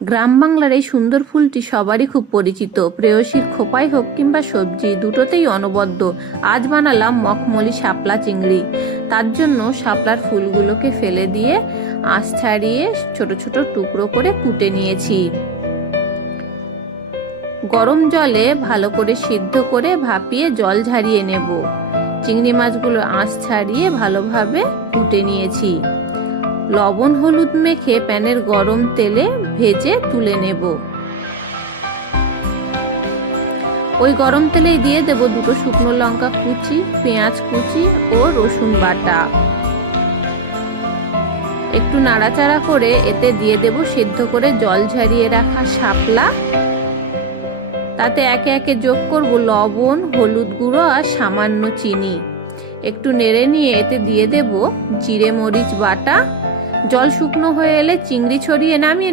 গ্রাম বাংলার এই সুন্দর ফুলটি সবারই খুব পরিচিত। প্রেয়সীর খোপাই হোক কিংবা সবজি, দুটোতেই অনবদ্য। আজ বানালাম মখমলি শাপলা চিংড়ি। তার জন্য শাপলার ফুলগুলোকে ফেলে দিয়ে আঁশ ছাড়িয়ে ছোট ছোট টুকরো করে কুটে নিয়েছি। গরম জলে ভালো করে সিদ্ধ করে ভাপিয়ে জল ঝারিয়ে নেব। চিংড়ি মাছগুলো আঁশ ছাড়িয়ে ভালোভাবে কুটে নিয়েছি। লবণ হলুদ মেখে প্যানের গরম তেলে ভেজে তুলে নেব। ওই গরম তেলেই দিয়ে দেব দুটো শুকনো লঙ্কা কুচি, পেঁয়াজ কুচি ও রসুন বাটা। একটু নাড়াচাড়া করে এতে দিয়ে দেব সেদ্ধ করে জল ঝরিয়ে রাখা শাপলা। তাতে একে একে যোগ করব লবণ, হলুদ গুঁড়ো আর সামান্য চিনি। একটু নেড়ে নিয়ে এতে দিয়ে দেব জিরে মরিচ বাটা। জল শুকনো হয়ে এলে চিংড়ি ছড়িয়ে নামিয়ে